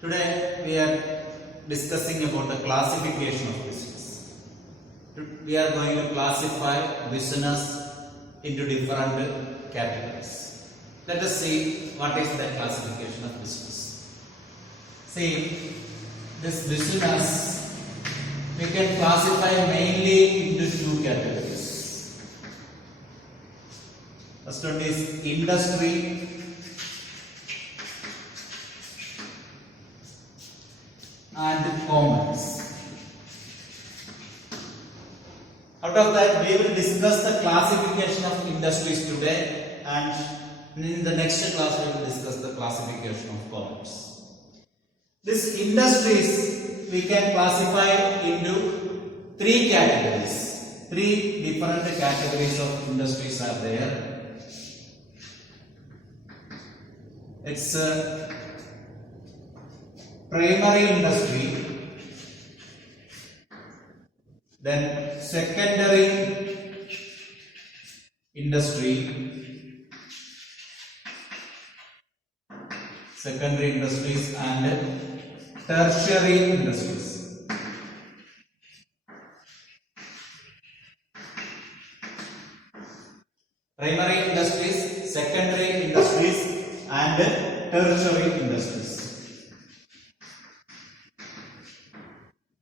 Today we are discussing about the classification of business. We are going to classify business into different categories. Let us see what is the classification of business. See, this business we can classify mainly into two categories. First one is industry and commerce. Out of that, we will discuss the classification of industries today, and in the next class we will discuss the classification of commerce. These industries we can classify into three categories. Three different categories of industries are there. It's primary industry, then secondary industry, secondary industries, and tertiary industries. Primary industries, secondary industries, and tertiary industries.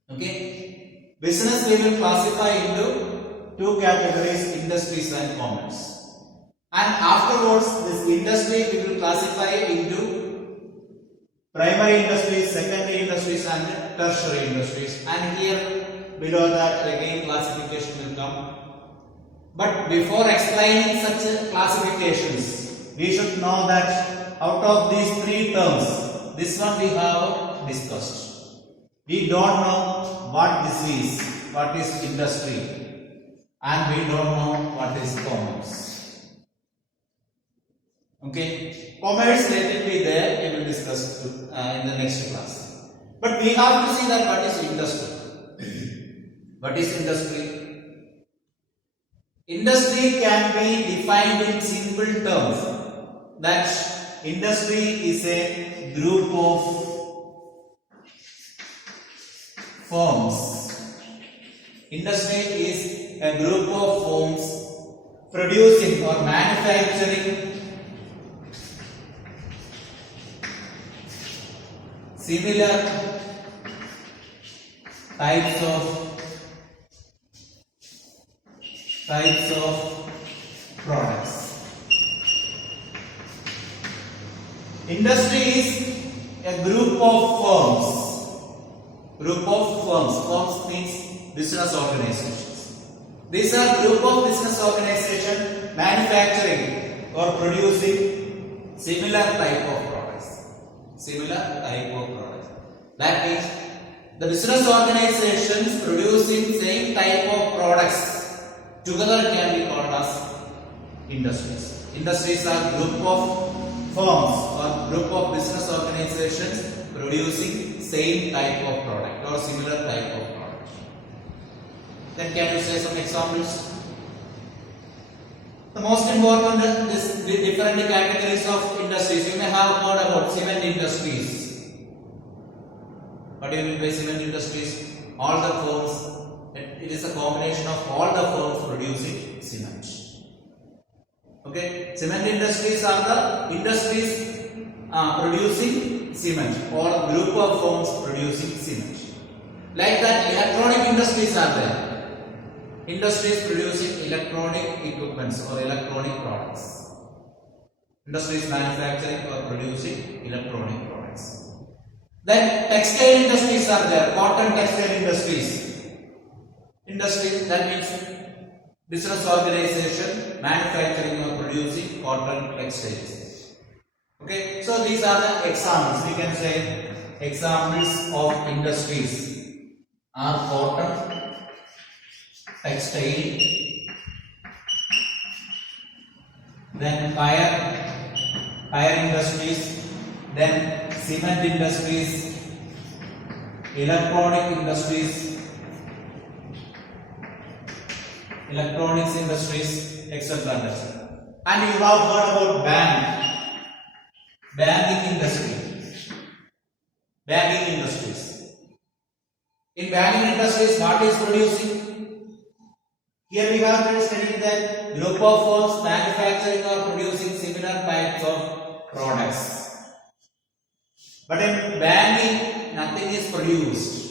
Okay, business we will classify into two categories, industries and commerce. And afterwards, this industry we will classify into primary industries, secondary industries and tertiary industries. And here below that again classification will come. But before explaining such classifications, we should know that out of these three terms, this one we have discussed. We don't know what this is, what is industry, and we don't know what is commerce. Okay, commerce let it be there, we will discuss in the next class. But we have to see that what is industry. What is industry? Industry can be defined in simple terms, that industry is a group of firms. Industry is a group of firms producing or manufacturing similar types of products. Industry is a group of firms. Firms means business organizations. These are group of business organizations manufacturing or producing similar type of products. That means the business organizations producing same type of products together can be called as industries. Industries are group of firms or group of business organizations producing same type of product or similar type of product. Then can you say some examples? The most important is the different categories of industries. You may have heard about cement industries. What do you mean by cement industries? All the firms, it is a combination of all the firms producing cement. Okay, cement industries are the industries producing cement, or a group of firms producing cement. Like that, electronic industries are there. Industries producing electronic equipments or electronic products. Industries manufacturing or producing electronic products. Then textile industries are there. Cotton textile industries. Industries, that means business organization manufacturing or producing cotton textiles. Okay, so these are the examples. We can say examples of industries are cotton, textile, then tire industries, then cement industries, electronics industries, etc. And you have heard about banking industry. Banking industries. In banking industries, what is producing? Here we have been studying that group of firms manufacturing or producing similar types of products. But in banking, nothing is produced.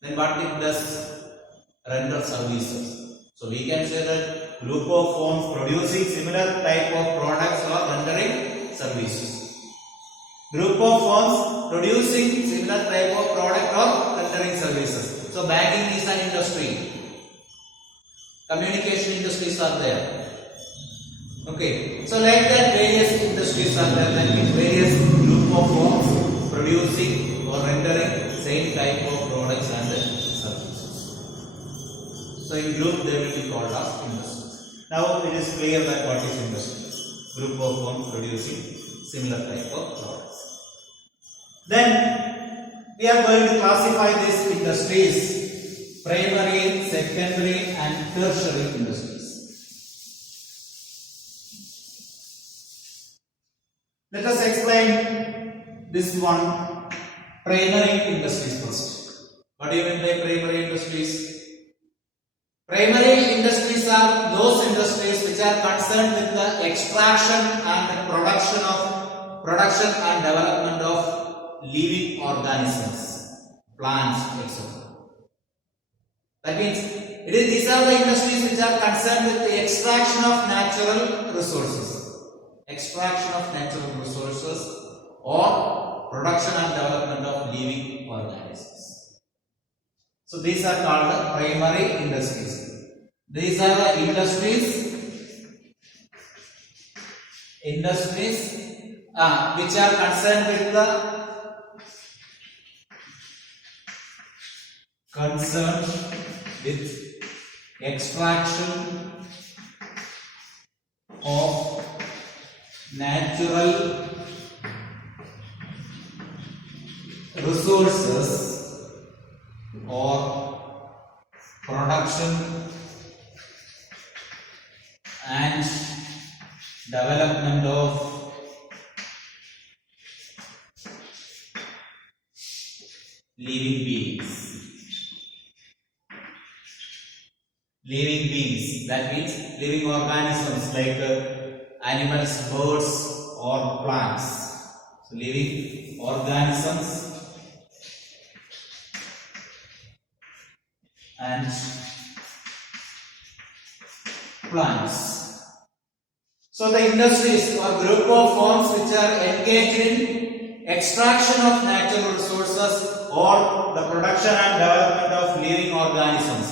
Then what it does? Render services. So we can say that group of firms producing similar type of products or rendering services. Group of firms producing similar type of product or rendering services. So banking is an industry. Communication industries are there. Okay. So like that various industries are there. That means various group of firms producing or rendering same type of products and services. So in group they will be called as industries. Now it is clear that what is industry. Group of firms producing similar type of products. Then we are going to classify these industries: primary, secondary and tertiary industries. Let us explain this one, primary industries first. What do you mean by primary industries? Primary industries are those industries which are concerned with the extraction and the production and development of living organisms, plants, etc. That means these are the industries which are concerned with the extraction of natural resources. Extraction of natural resources or production and development of living organisms. So these are called the primary industries. These are the industries which are concerned with the extraction of natural resources or production and development of living beings. Living beings, that means living organisms like animals, birds or plants. So living organisms and plants. So the industries or group of firms which are engaged in extraction of natural resources or the production and development of living organisms,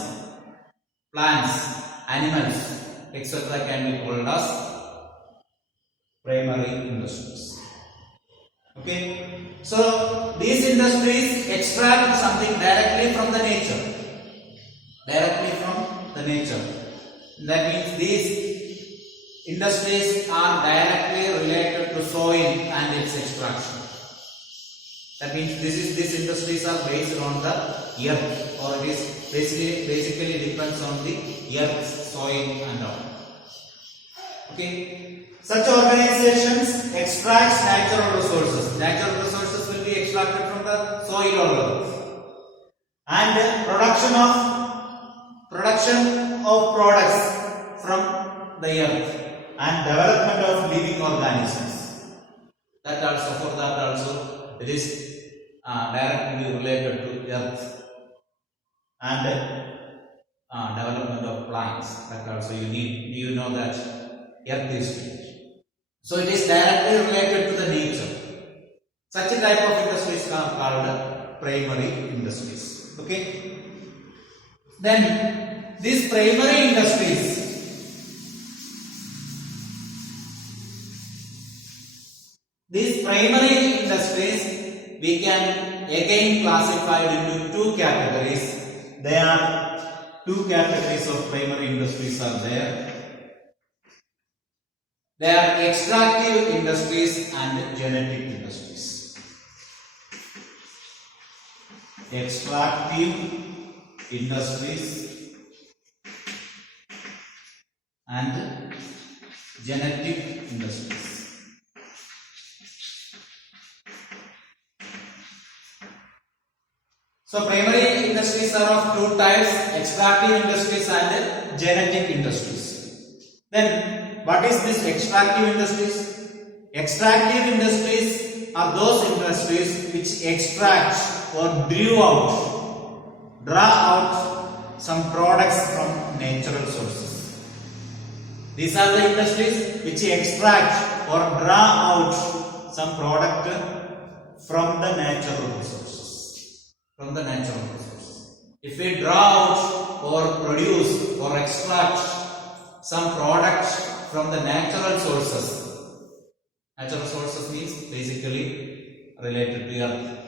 plants, animals, etc. can be called as primary industries. Okay. So these industries extract something directly from the nature. That means these industries are directly related to soil and its extraction. That means these industries are based on the earth, or it is basically depends on the earth, soil and all. Okay. Such organizations extract natural resources. Natural resources will be extracted from the soil or earth. And production of products from the earth and development of living organisms. That also, for that also it is directly related to earth and development of plants. That also you know that earth is change. So it is directly related to the nature. Such a type of industries are called primary industries. Okay. Then these primary industries we can again classify into two categories. There are two categories of primary industries are there. They are extractive industries and genetic industries. Extractive industries and genetic industries. So primary industries are of two types: extractive industries and genetic industries. Then what is this extractive industries? Extractive industries are those industries which extract or draw out some products from natural sources. These are the industries which extract or draw out some product from the natural resources. From the natural resources. If we draw out or produce or extract some product from the natural sources, natural sources means basically related to earth.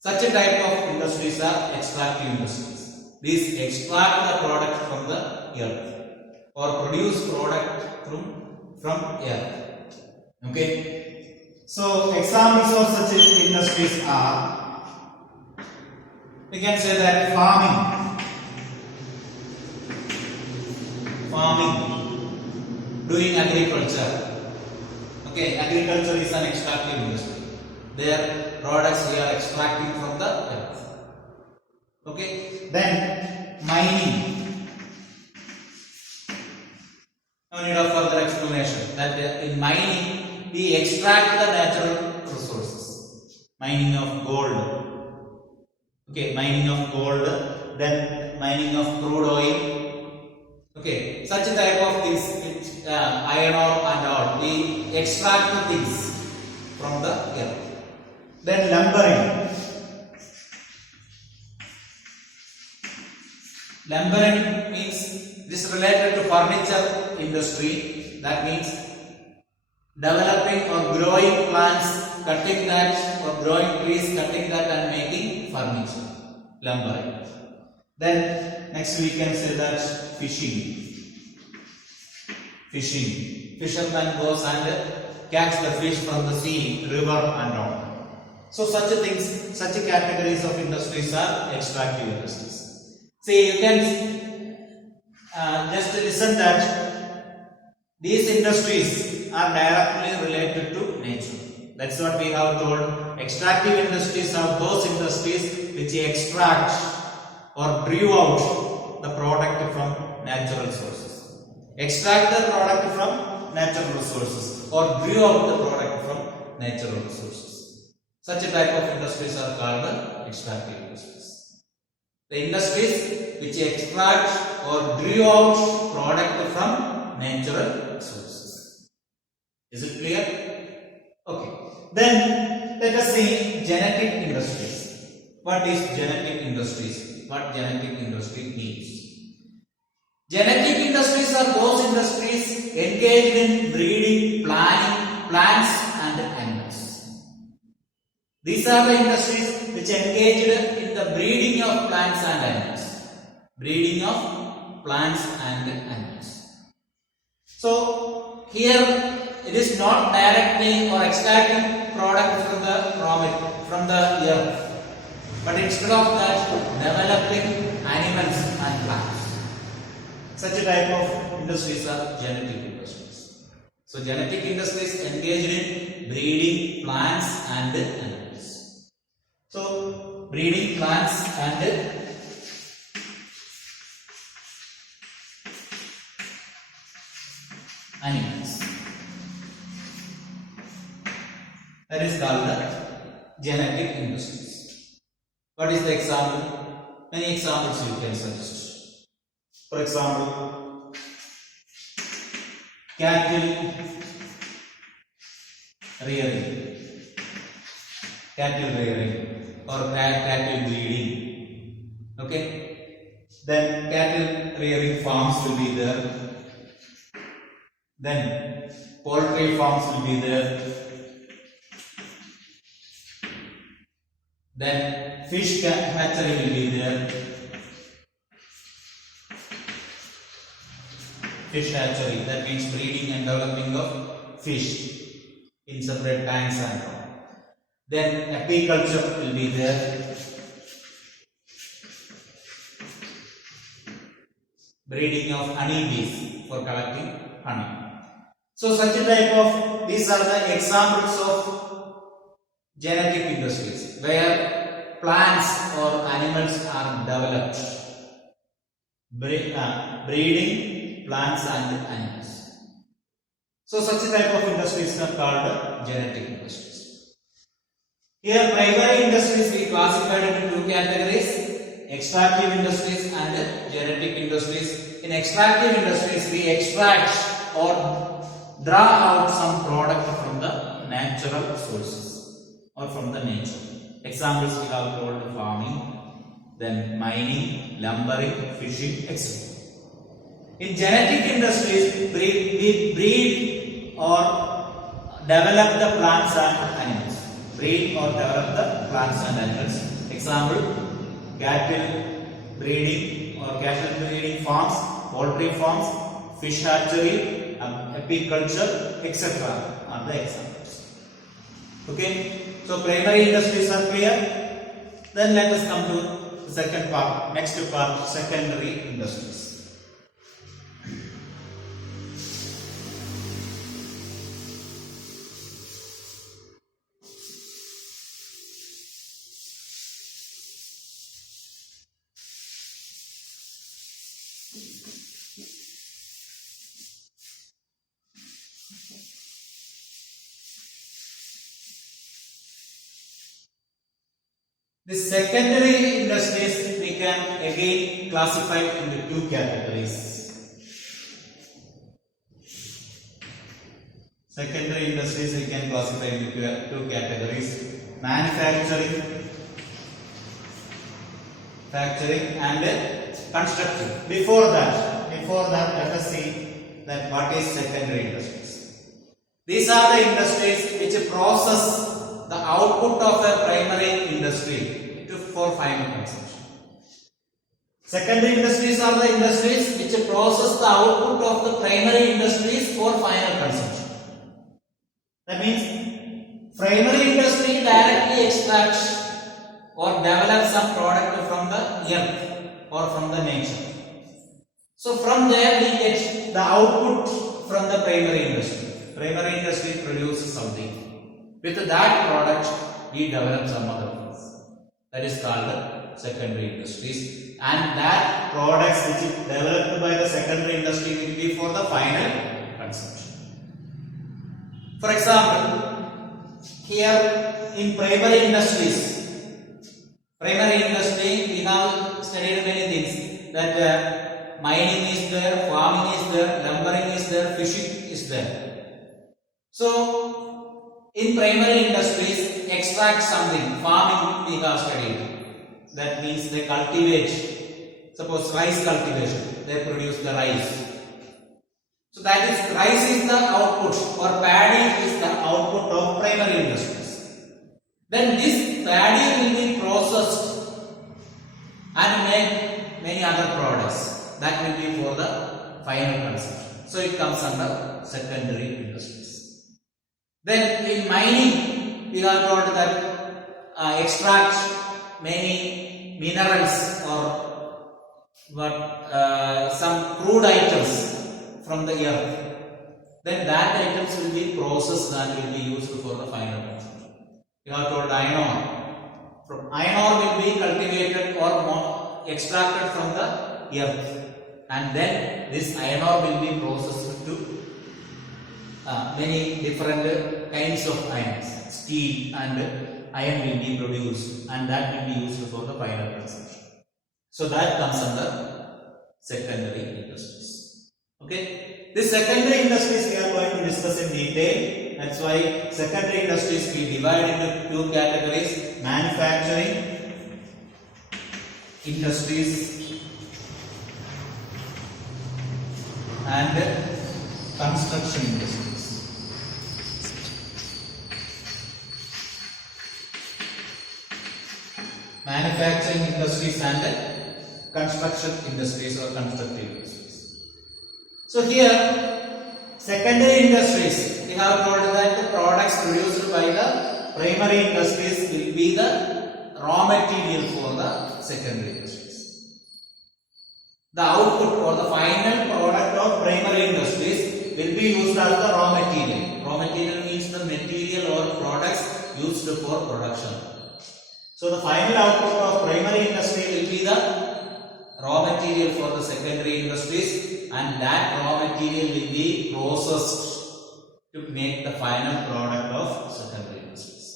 Such a type of industries are extractive industries. These extract the product from the earth or produce product from earth. Okay. So examples of such industries are, we can say that farming, doing agriculture. Okay, agriculture is an extractive industry. Their products we are extracting from the earth. Okay, then mining. No need of further explanation. That in mining we extract the natural resources. Mining of gold. Okay, mining of gold. Then mining of crude oil. Okay, such a type of things, which iron ore and all, we extract the things from the earth. Then lumbering. Lumbering means this is related to furniture industry. That means developing or growing plants, cutting that, or growing trees, cutting that and making furniture. Lumbering. Then next we can say that fishing. Fisherman goes and catch the fish from the sea, river and all. So such things, such categories of industries are extractive industries. See, you can just listen that these industries are directly related to nature. That's what we have told. Extractive industries are those industries which extract or drew out the product from natural sources. Extract the product from natural resources or drew out the product from natural resources. Such a type of industries are called extractive industries. The industries which extract or drew out product from natural sources. Is it clear? Okay. Then let us see genetic industries. What is genetic industries? What genetic industry means? Genetic industries are those industries engaged in breeding plants and animals. These are the industries which engaged in the breeding of plants and animals. Breeding of plants and animals. So here it is not directly or extracting product from the earth, but instead of that developing animals and plants. Such a type of industries are genetic industries. So genetic industries engaged in breeding plants and animals. So breeding plants and animals. That is called the genetic industries. What is the example? Many examples you can suggest. For example, cattle rearing or cattle breeding. Okay, then cattle rearing farms will be there. Then poultry farms will be there. Then fish hatchery will be there. Fish hatchery, that means breeding and developing of fish in separate tanks and all. Then apiculture will be there. Breeding of honeybees for collecting honey. So such a type of, these are the examples of genetic industries where plants or animals are developed. Breeding plants and animals. So such a type of industries are called genetic industries. Here primary industries we classified into two categories: extractive industries and genetic industries. In extractive industries we extract or draw out some product from the natural sources or from the nature. Examples we have told: farming, then mining, lumbering, fishing, etc. In genetic industries, we breed or develop the plants and animals. Breed or develop the plants and animals. Example: cattle breeding or cattle breeding farms, poultry farms, fish hatchery, apiculture, etc. are the examples. Okay, so primary industries are clear. Then let us come to the second part. Next part, secondary industries. The secondary industries we can again classify into two categories. Secondary industries we can classify into two categories: manufacturing and construction. Before that, let us see that what is secondary industries. These are the industries which process the output of a primary industry for final consumption. Secondary industries are the industries which process the output of the primary industries for final consumption. That means primary industry directly extracts or develops some product from the earth or from the nature. So from there we get the output from the primary industry. Primary industry produces something. With that product, we develop some other things. That is called the secondary industries. And that products which is developed by the secondary industry will be for the final consumption. For example, here in primary industries, primary industry we have studied many things. That mining is there, farming is there, lumbering is there, fishing is there. So in primary industries, extract something. Farming we have studied. That means they cultivate. Suppose rice cultivation, they produce the rice. So that is, rice is the output or paddy is the output of primary industries. Then this paddy will be processed and make many other products. That will be for the final consumption. So it comes under secondary industries. Then in mining, we are told that extract many minerals or some crude items from the earth. Then that items will be processed and will be used for the final consumption. We are told iron ore. From iron ore will be cultivated or extracted from the earth, and then this iron ore will be processed to many different kinds of irons. Steel and iron will be produced, and that will be used for the final consumption. So that comes under secondary industries. Okay, this secondary industries we are going to discuss in detail. That's why secondary industries we divide into two categories: manufacturing industries and construction industries. Manufacturing industries and construction industries or constructive industries. So here, secondary industries, we have told that the products produced by the primary industries will be the raw material for the secondary industries. The output or the final product of primary industries will be used as the raw material. Raw material means the material or products used for production. So the final output of primary industry be the raw material for the secondary industries, and that raw material will be processed to make the final product of secondary industries.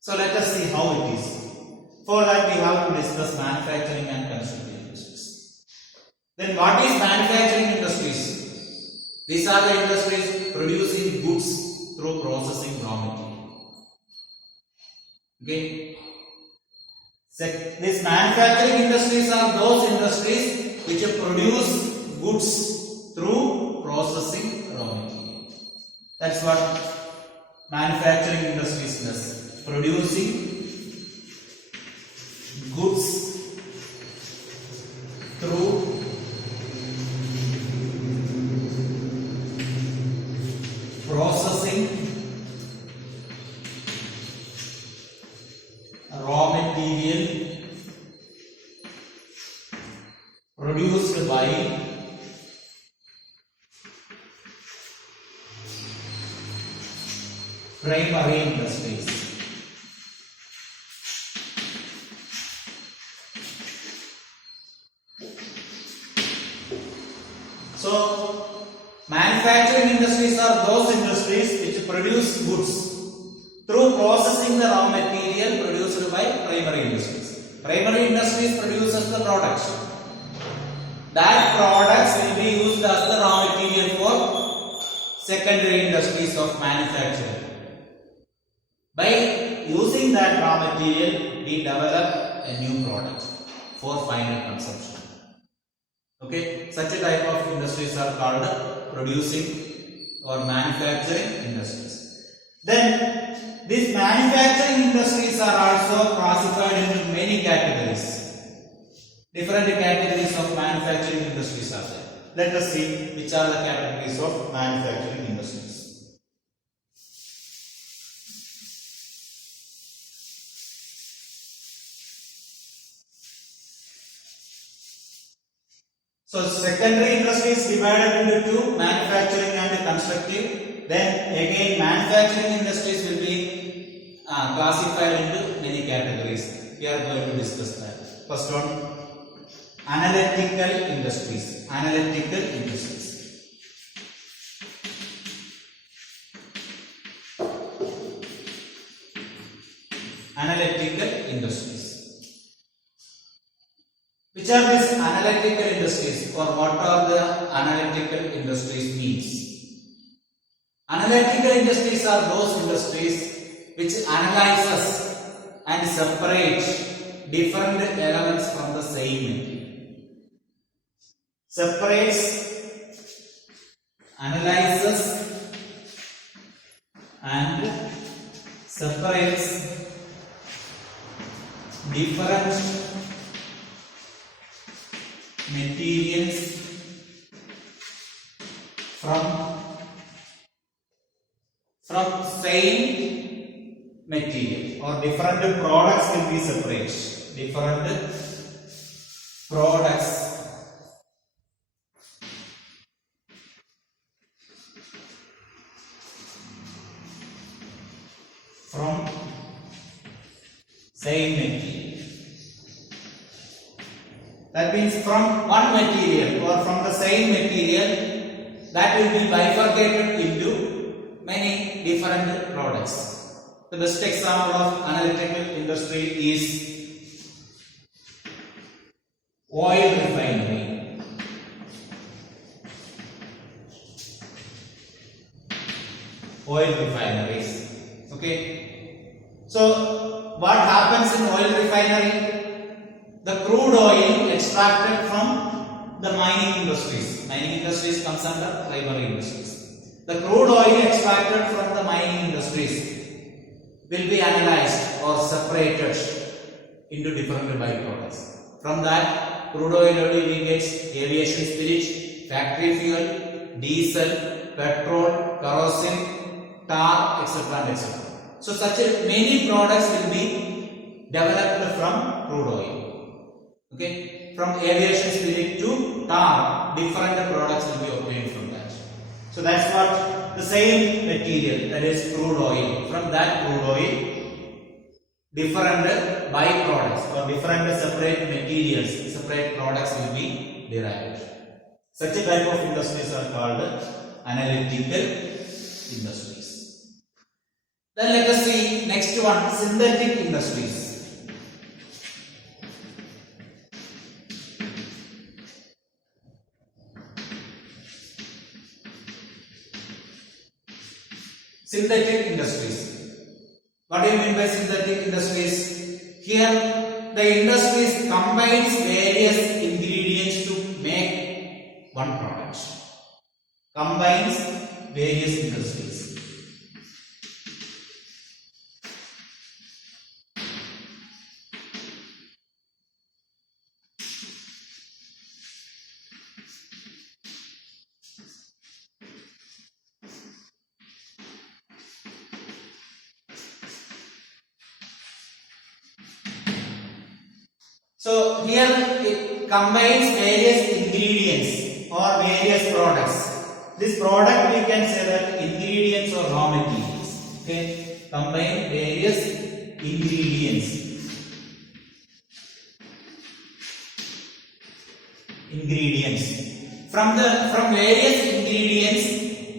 So let us see how it is. For that we have to discuss manufacturing and construction industries. Then what is manufacturing industries? These are the industries producing goods through processing raw material. Okay. These manufacturing industries are those industries which produce goods through processing raw material. That's what manufacturing industries does. Producing goods through processing raw material produced by primary industries. So, manufacturing industries are those industries which produce goods through processing the raw material produced by primary industries. Primary industries produces the products. That products will be used as the raw material for secondary industries of manufacturing. By using that raw material, we develop a new product for final consumption. Okay, such a type of industries are called producing or manufacturing industries. Then these manufacturing industries are also classified into many categories. Different categories of manufacturing industries are there. Let us see which are the categories of manufacturing industries. So secondary industry is divided into two, manufacturing and constructive. Then again manufacturing industries will be classified into many categories. We are going to discuss that. First one, analytical industries. Analytical industries. Analytical industries. Which are these analytical industries, or what are the analytical industries means? Analytical industries are those industries which analyzes and separate different elements from the same material. Separates, analyzes and separates different materials from same material, or different products will be separate. Different products from same material. That means from one material or from the same material, that will be bifurcated into many different products. The best example of analytical industry is oil refinery. Oil refineries. Okay. So what happens in oil refinery? The crude oil extracted from the mining industries. Mining industries comes under primary industries. The crude oil extracted from the mining industries will be analyzed or separated into different byproducts. From that crude oil only we get aviation spirit, factory fuel, diesel, petrol, kerosene, tar, etc. etc. So such many products will be developed from crude oil. Okay, from aviation spirit to tar, different products will be obtained from that. So that's what the same material, that is crude oil. From that crude oil, different byproducts or different separate materials, separate products will be derived. Such a type of industries are called analytical industries. Then let us see next one, synthetic industries. Synthetic industries. What do you mean by synthetic industries? Here the industries combines various ingredients to make one product. Combines various industries. So here it combines various ingredients or various products. This product we can say that ingredients or raw materials. Okay, combine various ingredients. From various ingredients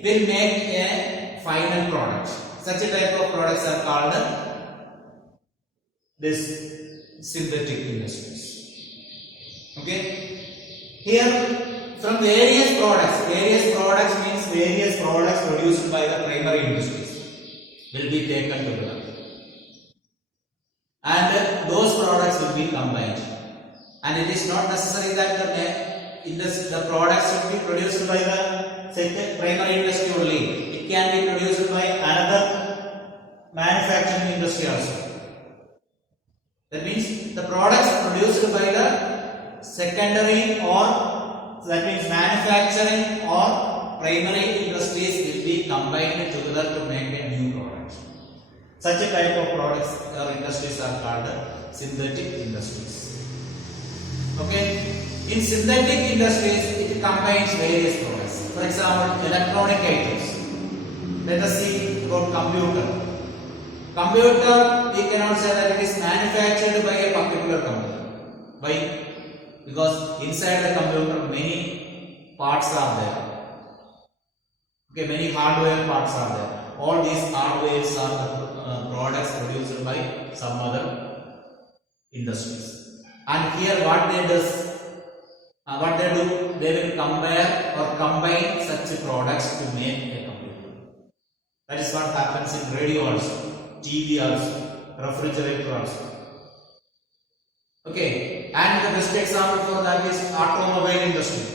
will make a final product. Such a type of products are called this synthetic industries. Okay, here from various products means various products produced by the primary industries will be taken together, and those products will be combined. And it is not necessary that the products should be produced by the primary industry only. It can be produced by another manufacturing industry also. That means the products produced by the secondary or that means manufacturing or primary industries will be combined together to make a new product. Such a type of products or industries are called synthetic industries. Okay, in synthetic industries it combines various products. For example, electronic items. Let us see about computer. Computer, we cannot say that it is manufactured by a particular company. Why? Because inside the computer many parts are there. Okay, many hardware parts are there. All these hardwares are the products produced by some other industries. And here what they do, they will compare or combine such products to make a computer. That is what happens in radio also. TV also, refrigerator also. Okay, and the best example for that is automobile industry,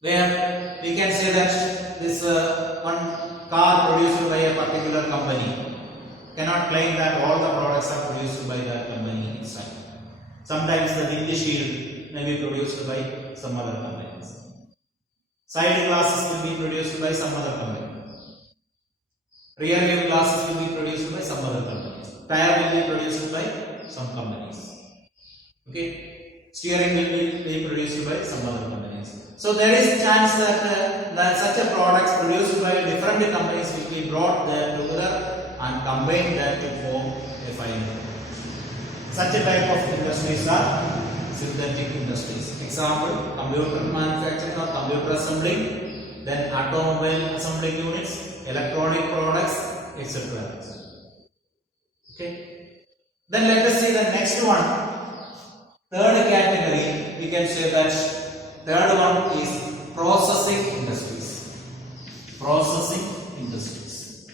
where we can say that this one car produced by a particular company cannot claim that all the products are produced by that company inside. Sometimes the windshield may be produced by some other companies. Side glasses will be produced by some other company. Rear view glasses will be produced by some other companies. Tire will be produced by some companies. Okay, steering will be produced by some other companies. So there is a chance that such a products produced by different companies will be brought there together and combined there to form a final product. Such a type of industries are synthetic industries. Example: computer manufacturing or computer assembling, then automobile assembling units, electronic products, etc. Okay. Then let us see the next one. Third category, we can say that third one is processing industries. Processing industries.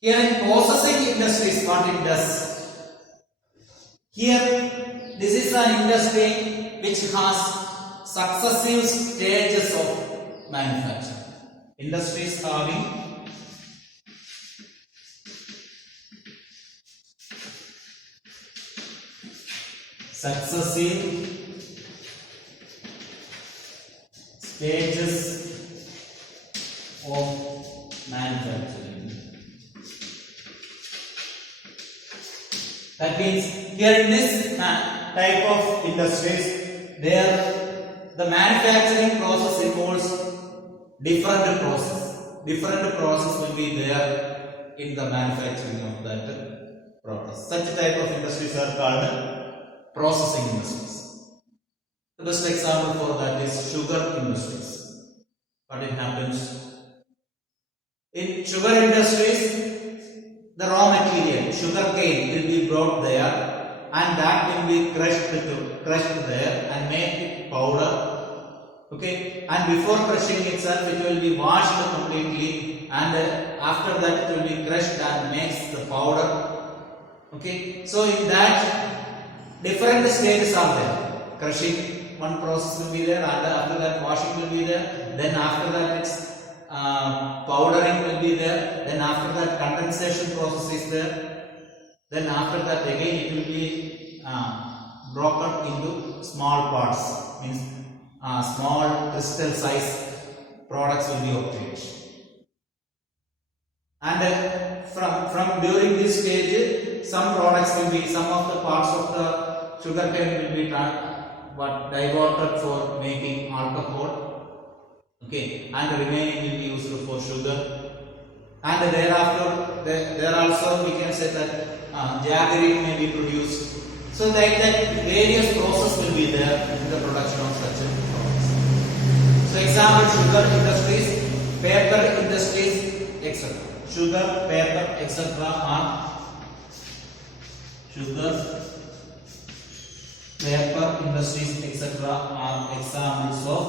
Here in processing industries, what it does? Here, this is an industry which has successive stages of manufacturing. Industries having successive stages of manufacturing. That means here in this type of industries, the manufacturing process involves different process will be there in the manufacturing of that product. Such type of industries are called processing industries. The best example for that is sugar industries. What it happens in sugar industries, the raw material sugar cane will be brought there and that will be crushed there and make it powder. Okay, and before crushing itself it will be washed completely, and after that it will be crushed and makes the powder. Okay, so in that different stages are there. Crushing, one process will be there, and after that washing will be there, then after that it's powdering will be there, then after that condensation process is there, then after that again it will be broken into small parts, means small crystal size products will be obtained, and from during this stage some products will be, some of the parts of the sugar cane will be diverted for making alcohol. Okay, and the remaining will be used for sugar, and thereafter there also we can say that jaggery may be produced. So that various processes will be there in the production of such products. So example, sugar industries, paper industries, etc. Sugar, paper, etc. are sugar, paper industries, etc. are examples of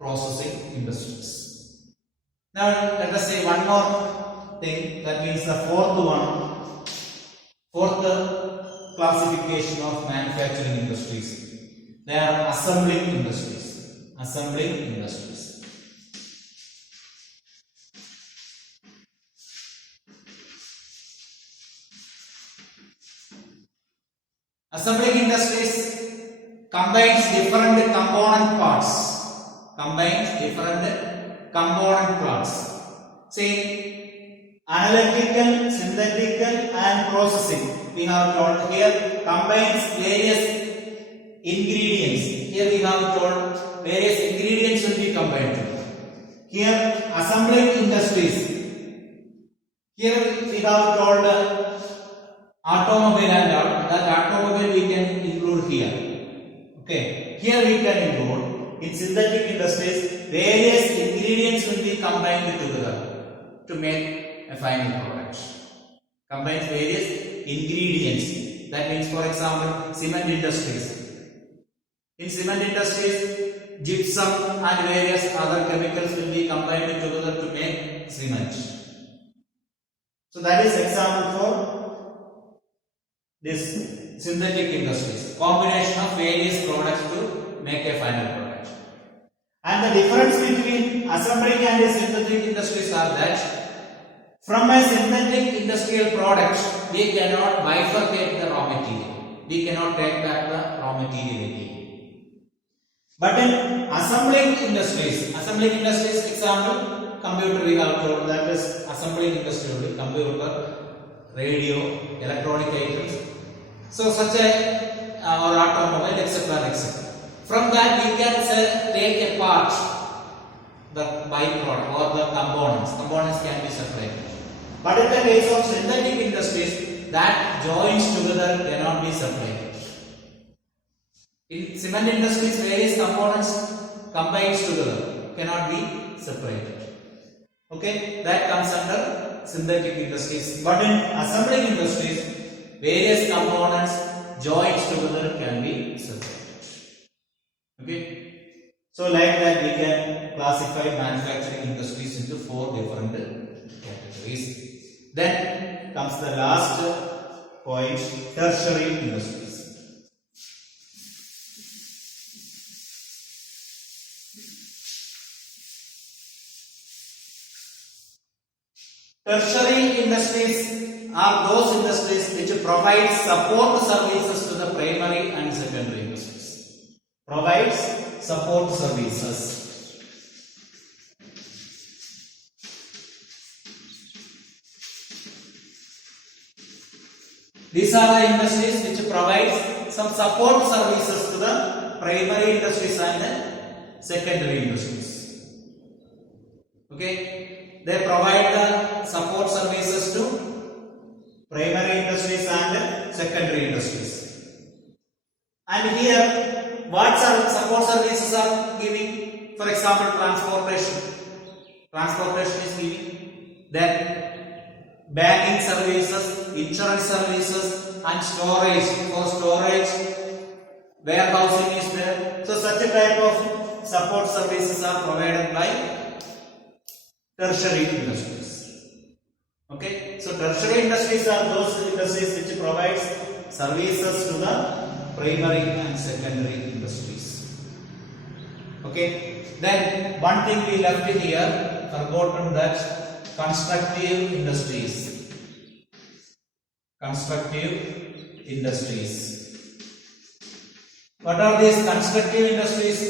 processing industries. Now let us say one more thing, that means the fourth classification of manufacturing industries. They are assembling industries. Assembling industries. Assembling industries combines different component parts. Say analytical, synthetical and processing. We have told here combines various ingredients. Here we have told various ingredients will be combined. Here assembling industries. Here we have told automobile and all. That automobile we can include here. Okay. Here we can include, in synthetic industries, various ingredients will be combined together to make a final product. Combines various ingredients. That means, for example, cement industries. In cement industries, gypsum and various other chemicals will be combined together to make cement. So that is example for this synthetic industries. Combination of various products to make a final product. And the difference between assembling and synthetic industries are that from a synthetic industrial product we cannot bifurcate the raw material. We cannot take back the raw material again. But in assembling industries example, computer we have told, that is assembling industry, computer, radio, electronic items. So such a or automobile, etc. From that we can take a part, the byproduct or the components. Components can be separated. But in the case of synthetic industries, that joins together cannot be separated. In cement industries, various components combined together cannot be separated. Okay, that comes under synthetic industries. But in assembling industries, various components joined together can be separated. Okay, so like that we can classify manufacturing industries into 4 different categories. Then comes the last point, tertiary industries. Tertiary industries are those industries which provide support services to the primary and secondary industries. Provides support services. These are the industries which provide some support services to the primary industries and secondary industries. Okay, they provide the support services are giving, for example, transportation. Transportation is giving. Then banking services, insurance services, and storage. For storage, warehousing is there. So such a type of support services are provided by tertiary industries. Okay, so tertiary industries are those industries which provides services to the primary and secondary industries. Okay, then one thing we left here, forgotten, that constructive industries. Constructive industries. What are these constructive industries?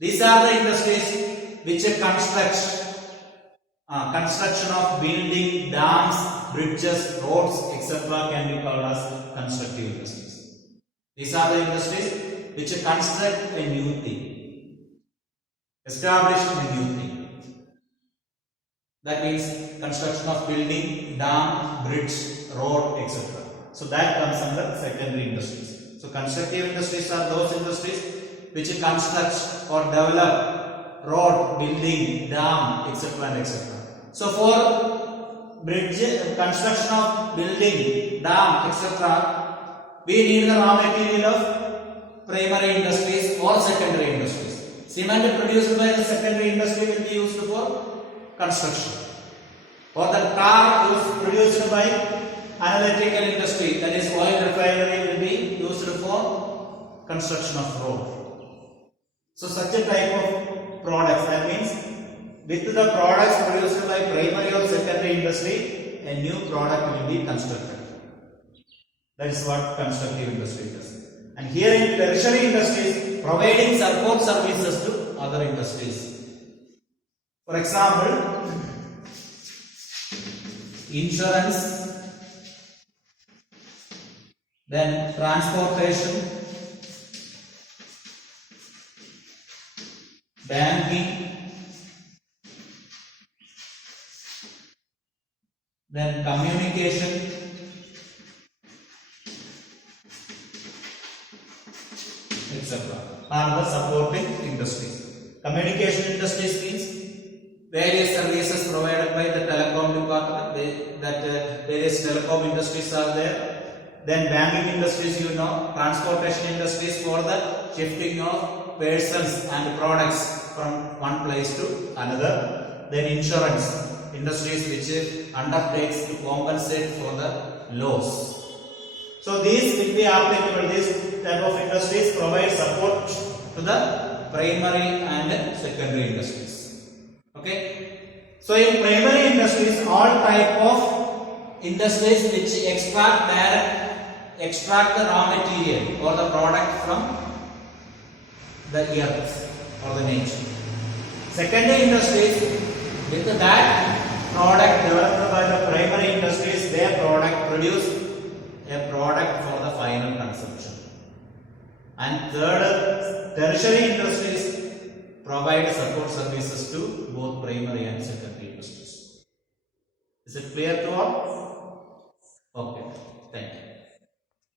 These are the industries which construction of building, dams, bridges, roads, etc. can be called as constructive industries. These are the industries which construct a new thing, establish a new thing. That means construction of building, dam, bridge, road, etc. So that comes under secondary industries. So constructive industries are those industries which construct or develop road, building, dam, etc. and etc. So for bridge, construction of building, dam, etc., we need the raw material of primary industries or secondary industries. Cement produced by the secondary industry will be used for construction. Or the tar produced by analytical industry, that is oil refinery, will be used for construction of road. So such a type of products, that means with the products produced by primary or secondary industry, a new product will be constructed. That is what constructive industry does. And here in tertiary industries, providing support services to other industries. For example, insurance, then transportation, banking, then communication, etc. are the supporting industries. Communication industries means various services provided by the telecom department, various telecom industries are there. Then banking industries, transportation industries for the shifting of persons and products from one place to another. Then insurance industries which undertakes to compensate for the loss. So these will be applicable. This type of industries provide support to the primary and secondary industries. Okay. So in primary industries, all type of industries which extract the raw material or the product from the earth or the nature. Secondary industries, with that product developed by the primary industries, their product produce a product for the final consumption. And third, tertiary industries provide support services to both primary and secondary industries. Is it clear to all? Okay, thank you.